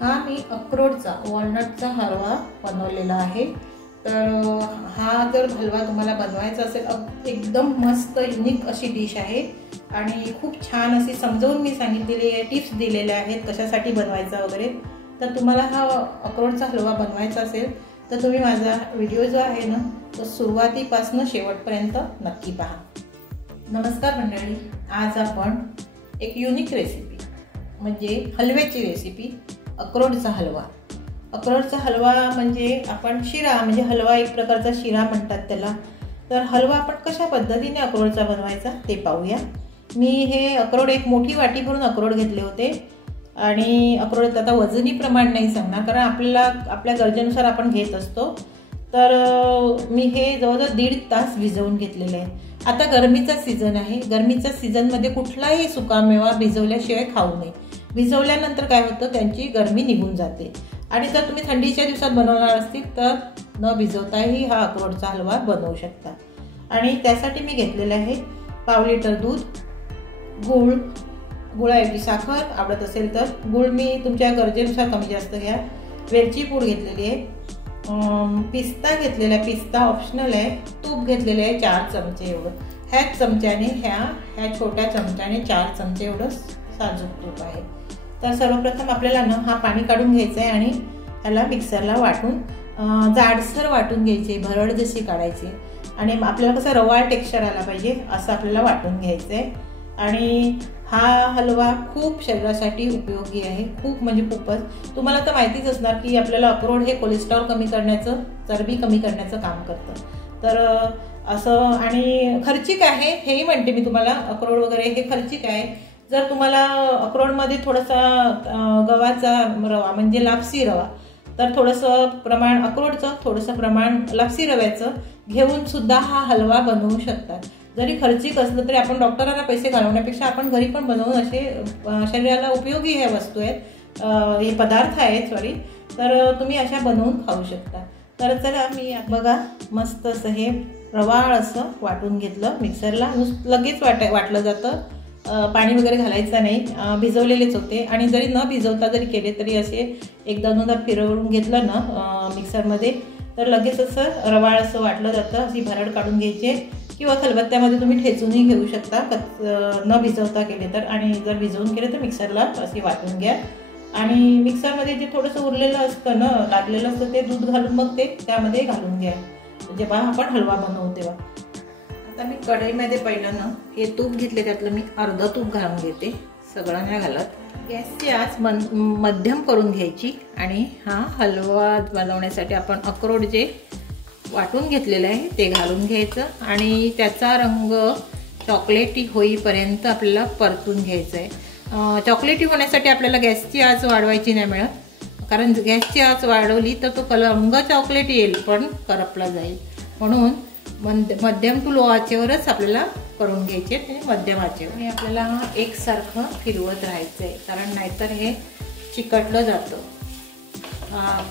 हा मी अक्रोडचा वॉलनटचा हलवा बनवलेला आहे। तर हा जर हलवा तुम्हाला बनवायचा असेल एकदम मस्त युनिक अशी डिश आहे आणि खूप छान अशी समजावून मी सांगितलेली आहे, टिप्स दिलेल्या आहेत कशासाठी बनवायचा वगैरे। तर तुम्हाला हा अक्रोडचा हलवा बनवायचा असेल तर तुम्ही माझा व्हिडिओ जो आहे ना तो सुरुवातीपासून शेवटपर्यंत नक्की पहा। नमस्कार मंडळी, आज आपण एक युनिक रेसिपी म्हणजे हलव्याची रेसिपी अक्रोडचा हलवा। अक्रोडचा हलवा म्हणजे आपण शिरा म्हणजे हलवा एक प्रकारचा शिरा म्हणतात त्याला। तर हलवा आपण कशा पद्धतीने अक्रोडचा बनवायचा ते पाहूया। मी हे अक्रोड एक मोठी वाटी भरून अक्रोड घेतले होते आणि अक्रोड आता वजनी प्रमाण नाही सांगणार कारण आपल्या गरजेनुसार आपण घेत असतो। तर मी हे जवळजवळ 1.5 तास भिजवून घेतलेले आहे। आता गरमीचा सीझन आहे, गरमीच्या सीझनमध्ये कुठलाही सुकामेवा भिजवल्याशिवाय खाऊ नये। भिजवल्यानंतर काय होतं त्यांची गरमी निघून जाते आणि जर तुम्ही थंडीच्या दिवसात बनवणार असतील तर न भिजवताही हा अक्रोडचा हलवा बनवू शकता। आणि त्यासाठी मी घेतलेले आहे पाव लिटर दूध, गूळ, गुळाऐवजी साखर आवडत असेल तर गूळ मी तुमच्या गरजेनुसार कमी जास्त घ्या, वेलची पूड घेतलेली आहे, पिस्ता घेतलेला आहे, पिस्ता ऑप्शनल आहे, तूप घेतलेले आहे 4 चमचे एवढं, ह्याच चमच्याने ह्या छोट्या चमच्याने 4 चमचे एवढं साजूक तूप आहे। तर सर्वप्रथम आपल्याला ना हा पाणी काढून घ्यायचं आहे आणि ह्याला मिक्सरला वाटून जाडसर वाटून घ्यायचे, भरड जशी काढायची आणि आपल्याला कसं रवाळ टेक्स्चर आला पाहिजे असं आपल्याला वाटून घ्यायचं आहे। आणि हा हलवा खूप शरीरासाठी उपयोगी आहे, खूप म्हणजे खूपच। तुम्हाला तर माहितीच असणार की आपल्याला अक्रोड हे कोलेस्ट्रॉल कमी करण्याचं, चरबी कमी करण्याचं काम करतं। तर असं आणि खर्चिक आहे हेही म्हणते मी तुम्हाला, अक्रोड वगैरे हे खर्चिक आहे। जर तुम्हाला अक्रोडमध्ये थोडासा गव्हाचा रवा म्हणजे लापसी रवा, तर थोडंसं प्रमाण अक्रोडचं थोडंसं प्रमाण लापसी रव्याचं घेऊन सुद्धा हा हलवा बनवू शकतात। जरी खर्चिक असलं तरी आपण डॉक्टरांना पैसे घालवण्यापेक्षा आपण घरी पण बनवून असे शरीराला उपयोगी ह्या वस्तू आहेत, हे पदार्थ आहेत सॉरी, तर तुम्ही अशा बनवून खाऊ शकता। तर चला मी बघा मस्त असं हे रवाळ असं वाटून घेतलं मिक्सरला, लगेच वाटलं जातं, पाणी वगैरे घालायचं नाही, भिजवलेलेच होते। आणि जरी न भिजवता जरी केले तरी असे एकदा दोनदा फिरवून घेतलं ना मिक्सरमध्ये तर लगेच असं रवाळ असं वाटलं जातं। अशी भरड काढून घ्यायचे किंवा खलबत्त्यामध्ये तुम्ही ठेचूनही घेऊ शकता न भिजवता केले तर, आणि जर भिजवून केले तर मिक्सरला अशी वाटून घ्या। आणि मिक्सरमध्ये जे थोडंसं उरलेलं असतं ना, लागलेलं असतं ते दूध घालून मग ते त्यामध्ये घालून घ्या जेव्हा आपण हलवा बनवू तेव्हा। आता मी कढईमध्ये पहिलं ना हे तूप घेतले, त्यातलं मी अर्ध तूप घालून घेते, सगळं नाही घालत। गॅसची आच मध्यम करून घ्यायची आणि हा हलवा बनवण्यासाठी आपण अक्रोड जे वाटून घेतलेलं आहे ते घालून घ्यायचं आणि त्याचा रंग चॉकलेटी होईपर्यंत आपल्याला परतून घ्यायचं आहे। चॉकलेटी होण्यासाठी आपल्याला गॅसची आच वाढवायची नाही मिळत, कारण गॅसची आच वाढवली तर तो रंग चॉकलेटी येईल पण करपला जाईल, म्हणून मध्यम टू लो आचेवरच आपल्याला करून घ्यायचे आणि मध्यम आचेवर। आणि आपल्याला हा एकसारखं फिरवत राहायचं आहे कारण नाहीतर हे चिकटलं जातं।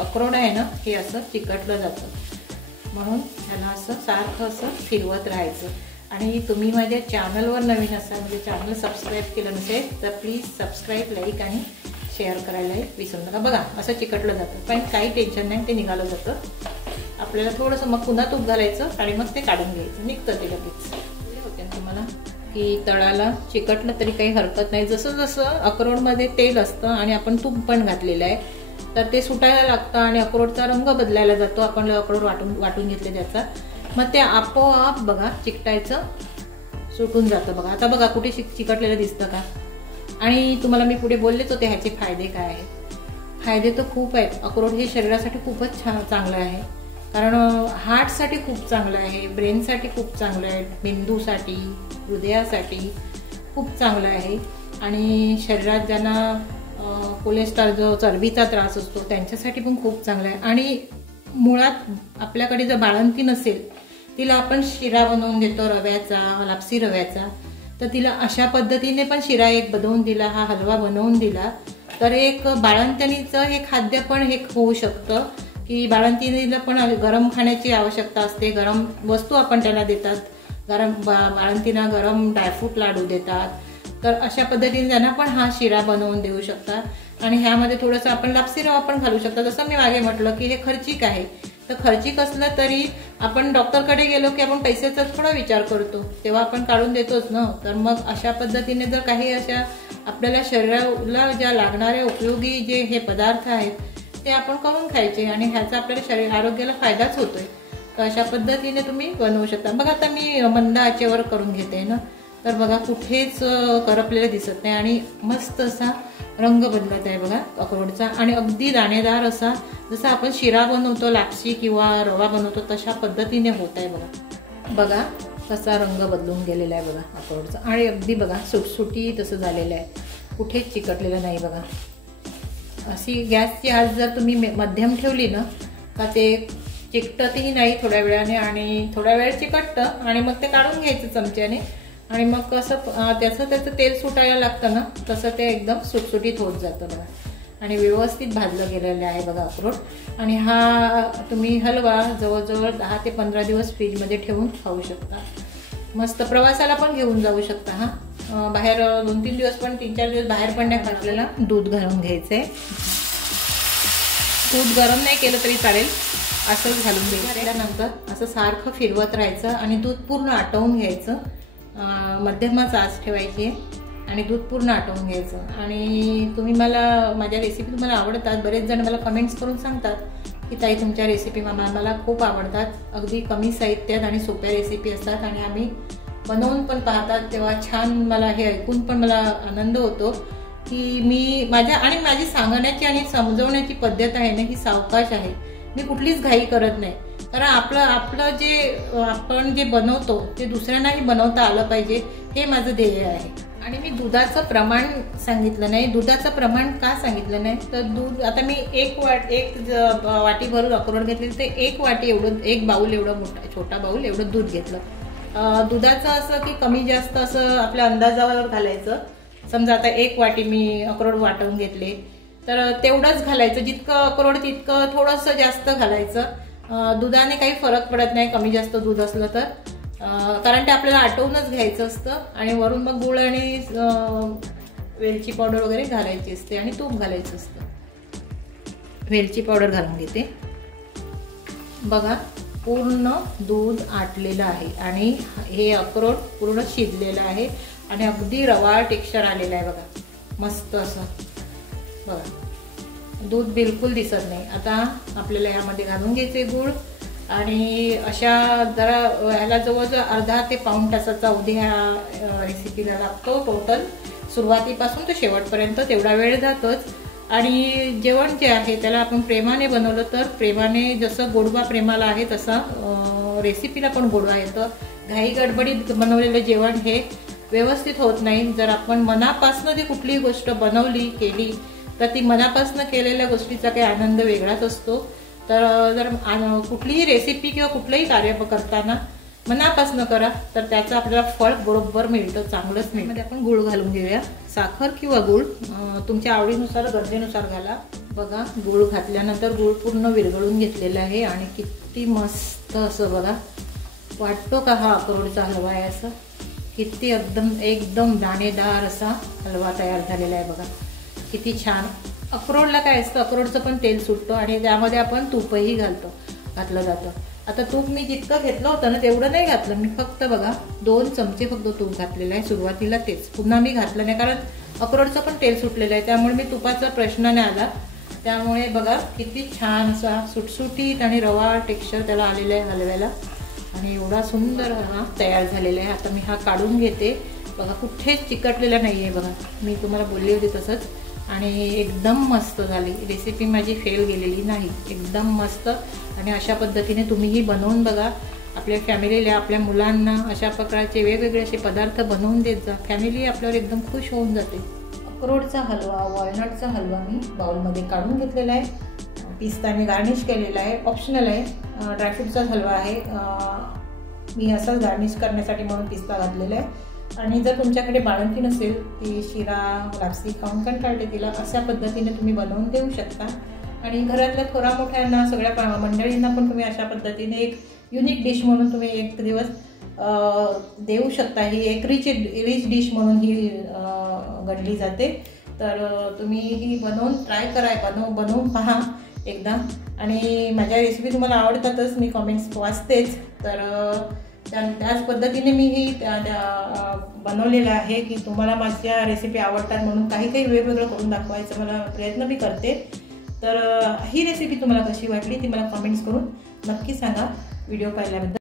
अक्रोड आहे ना हे असं चिकटलं जातं, म्हणून ह्याला असं सारखं असं फिरवत राहायचं। आणि तुम्ही माझ्या चॅनलवर नवीन असाल म्हणजे चॅनल सबस्क्राईब केलं नसेल तर प्लीज सबस्क्राईब, लाईक आणि शेअर करायलाही विसरू नका। बघा असं चिकटलं जातं पण काही टेन्शन नाही, ते निघालं जातं। आपल्याला थोडंसं मग पुन्हा तूप घालायचं आणि मग ते काढून घ्यायचं, निघतं ते लगेच। होते तुम्हाला की तळाला चिकटलं तरी काही हरकत नाही, जसं जसं अक्रोडमध्ये तेल असतं आणि आपण तूप पण घातलेलं आहे तर ते सुटायला लागतं आणि अक्रोडचा रंग बदलायला जातो। आपण अक्रोड वाटून घेतले त्याचा, मग ते आपोआप बघा चिकटायचं सुटून जातं। बघा आता बघा कुठे चिकटलेलं दिसतं का? आणि तुम्हाला मी पुढे बोललेच होते ह्याचे फायदे काय आहेत। फायदे तर खूप आहेत। अक्रोड हे शरीरासाठी खूपच चांगलं आहे, कारण हार्टसाठी खूप चांगलं आहे, ब्रेनसाठी खूप चांगलं आहे, मेंदूसाठी, हृदयासाठी खूप चांगलं आहे। आणि शरीरात ज्यांना कोलेस्ट्रॉल जो चरबीचा त्रास असतो त्यांच्यासाठी पण खूप चांगलं आहे। आणि मुळात आपल्याकडे जर बाळंती नसेल तिला आपण शिरा बनवून देतो रव्याचा, लापसी रव्याचा, तर तिला अशा पद्धतीने पण शिरा एक बनवून दिला, हा हलवा बनवून दिला तर एक बाळंतणीचं हे खाद्य पण हे होऊ शकतं की बाळंतीला पण गरम खाण्याची आवश्यकता असते, गरम वस्तू आपण त्याला देतात, बाळंतींना गरम ड्रायफ्रूट लाडू देतात, तर अशा पद्धतीने त्यांना पण हा शिरा बनवून देऊ शकता। आणि ह्यामध्ये थोडंसं आपण लापसी रवा पण घालू शकतो. जसं मी मागे म्हटलं की हे खर्चिक आहे, तर खर्चिक असलं तरी आपण डॉक्टरकडे गेलो की आपण पैशाचा थोडा विचार करतो, तेव्हा आपण काढून देतोच ना. तर मग अशा पद्धतीने जर काही अशा आपल्याला शरीराला ज्या लागणाऱ्या उपयोगी जे हे पदार्थ आहेत ते आपण करून खायचे आणि ह्याचा आपल्याला शरीर आरोग्याला फायदाच होतोय. तर अशा पद्धतीने तुम्ही बनवू शकता. बघा आता मी मंद आचेवर करून घेते ना, तर बघा कुठेच करपलेलं दिसत नाही आणि मस्त असा रंग बदलत आहे बघा अक्रोडचा. आणि अगदी दाणेदार असा, जसा आपण शिरा बनवतो लापसी किंवा रवा बनवतो तशा पद्धतीने होत आहे बघा. बघा कसा रंग बदलून गेलेला आहे बघा अक्रोडचा. आणि अगदी बघा सुटसुटी तसं झालेलं आहे, कुठेच चिकटलेलं नाही बघा. अशी गॅसची आच जर तुम्ही मध्यम ठेवली ना का ते चिकटतही नाही थोड्या वेळाने, आणि थोड्या वेळ चिकटतं आणि मग ते काढून घ्यायचं चमच्याने. आणि मग कसं त्याचं तेल सुटायला लागतं ना, तसं ते एकदम सुटसुटीत होत जातं बघा. आणि व्यवस्थित भाजलं गेलेलं आहे बघा अक्रोड. आणि हा तुम्ही हलवा जवळजवळ 10 ते 15 दिवस फ्रीजमध्ये ठेवून खाऊ शकता. मस्त प्रवासाला पण घेऊन जाऊ शकता. हा बाहेर 2-3 दिवस पण 3-4 दिवस बाहेर पण नाही. आपल्याला दूध घालून घ्यायचंय. दूध गरम नाही केलं तरी चालेल, असंच घालून घ्यायचं. त्यानंतर असं सारखं फिरवत राहायचं आणि दूध पूर्ण आटवून घ्यायचं. मध्यमच आच ठेवायची आणि दूध पूर्ण आटवून घ्यायचं. आणि तुम्ही माझ्या रेसिपी तुम्हाला आवडतात. बरेच जण मला कमेंट्स करून सांगतात की ताई तुमच्या रेसिपी मला खूप आवडतात, अगदी कमी साहित्यात आणि सोप्या रेसिपी असतात आणि आम्ही बनवून पण पाहतात, तेव्हा छान मला हे ऐकून पण मला आनंद होतो की माझी सांगण्याची आणि समजवण्याची पद्धत आहे ना ही सावकाश आहे. मी कुठलीच घाई करत नाही, कारण आपलं जे आपण जे बनवतो ते दुसऱ्यांनाही बनवता आलं पाहिजे, हे माझं ध्येय आहे. आणि मी दुधाचं प्रमाण सांगितलं नाही. दुधाचं प्रमाण का सांगितलं नाही तर दूध आता मी एक वाटी भरून अक्रोड घेतली, ते 1 वाटी एवढं, 1 बाऊल एवढं छोटा बाऊल एवढं दूध घेतलं. दुधाचं असं की कमी जास्त असं आपल्या अंदाजावर घालायचं. समजा आता 1 वाटी मी अक्रोड वाटून घेतले तर तेवढंच घालायचं. जितकं अक्रोड तितकं थोडंसं जास्त घालायचं. दुधाने काही फरक पडत नाही कमी जास्त दूध असलं तर, कारण ते आपल्याला आटवूनच घ्यायचं असतं. आणि वरून मग गुळ आणि वेलची पावडर वगैरे घालायची असते आणि तूप घालायचं असतं. वेलची पावडर घालून घेते. बघा पूर्ण दूध आटलेलं आहे आणि हे अक्रोड पूर्ण शिजलेलं आहे आणि अगदी रवाळ टेक्स्चर आलेलं आहे बघा, मस्त असं बघा. दूध बिलकुल दिसत नाही. आता आपल्याला ह्यामध्ये घालून घ्यायचे गुळ आणि अशा जरा ह्याला जवळजवळ अर्धा ते पाऊण तासाचा अवधी ह्या रेसिपीला लागतो. टोटल सुरुवातीपासून तर शेवटपर्यंत तेवढा वेळ जातोच. आणि जेवण जे आहे त्याला आपण प्रेमाने बनवलं तर प्रेमाने, जसं गोडवा प्रेमाला आहे तसा रेसिपीला पण गोडवा येतं. घाई गडबडीत बनवलेलं जेवण हे व्यवस्थित होत नाही. जर आपण मनापासून ती कुठलीही गोष्ट बनवली केली तर ती मनापासून केलेल्या गोष्टीचा काही आनंद वेगळाच असतो. तर जर कुठलीही रेसिपी किंवा कुठलंही कार्य करताना मनापासून करा तर त्याचं आपल्याला फळ बरोबर मिळतं, चांगलंच मिळतं. मध्ये आपण गुळ घालून घेऊया. साखर किंवा गुळ तुमच्या आवडीनुसार गरजेनुसार घाला. बघा गुळ घातल्यानंतर गुळ पूर्ण विरघळून घेतलेला आहे आणि किती मस्त असं बघा वाटतो का हा अक्रोडचा हलवा आहे. असं किती एकदम दाणेदार असा हलवा तयार झालेला आहे बघा, किती छान. अक्रोडला काय असतं, अक्रोडचं पण तेल सुटतं आणि त्यामध्ये आपण तूपही घातलं जातं. आता तूप मी जितकं घेतलं होतं ना तेवढं नाही घातलं मी, फक्त बघा 2 चमचे फक्त तूप घातलेलं आहे सुरुवातीला. तेच पुन्हा मी घातलं नाही कारण अक्रोडचं पण तेल सुटलेलं आहे, त्यामुळे मी तुपाचा प्रश्न नाही आला. त्यामुळे बघा किती छान असा सुटसुटीत आणि रवाळ टेक्स्चर त्याला आलेलं आहे हलव्याला आणि एवढा सुंदर हा तयार झालेला आहे. आता मी हा काढून घेते. बघा कुठेच चिकटलेला नाही आहे बघा, मी तुम्हाला बोलली होती तसंच. आणि एकदम मस्त झाली रेसिपी, माझी फेल गेलेली नाही, एकदम मस्त. आणि अशा पद्धतीने तुम्हीही बनवून बघा. आपल्या फॅमिलीला, आपल्या मुलांना अशा प्रकारचे वेगवेगळे असे पदार्थ बनवून देत जा. फॅमिली आपल्यावर एकदम खुश होऊन जाते. अक्रोडचा हलवा, वॉलनटचा हलवा मी बाउलमध्ये काढून घेतलेला आहे. पिस्ताने गार्निश केलेला आहे, ऑप्शनल आहे. ड्रायफ्रूटचाच हलवा आहे, मी असाच गार्निश करण्यासाठी म्हणून पिस्ता घातलेला आहे. आणि जर तुमच्याकडे बाळंती नसेल, ती शिरा लापसी खाऊन कंटाळते तिला, अशा पद्धतीने तुम्ही बनवून देऊ शकता. आणि घरातल्या थोरा मोठ्यांना सगळ्या मंडळींना पण तुम्ही अशा पद्धतीने एक युनिक डिश म्हणून तुम्ही एक दिवस देऊ शकता. ही एक रिच डिश म्हणून ही गणली जाते. तर तुम्ही ही बनवून ट्राय करा, बनवून पहा एकदा. आणि माझ्या रेसिपी तुम्हाला आवडतातच, मी कमेंट्स वाचतेच. तर त्याच पद्धतीने मी ही बनवलेलं आहे की तुम्हाला माझ्या रेसिपी आवडतात म्हणून काही वेगवेगळं करून दाखवायचं मला प्रयत्न मी करते. तर ही रेसिपी तुम्हाला कशी वाटली ती मला कमेंट्स करून नक्की सांगा. व्हिडिओ पाहिल्याबद्दल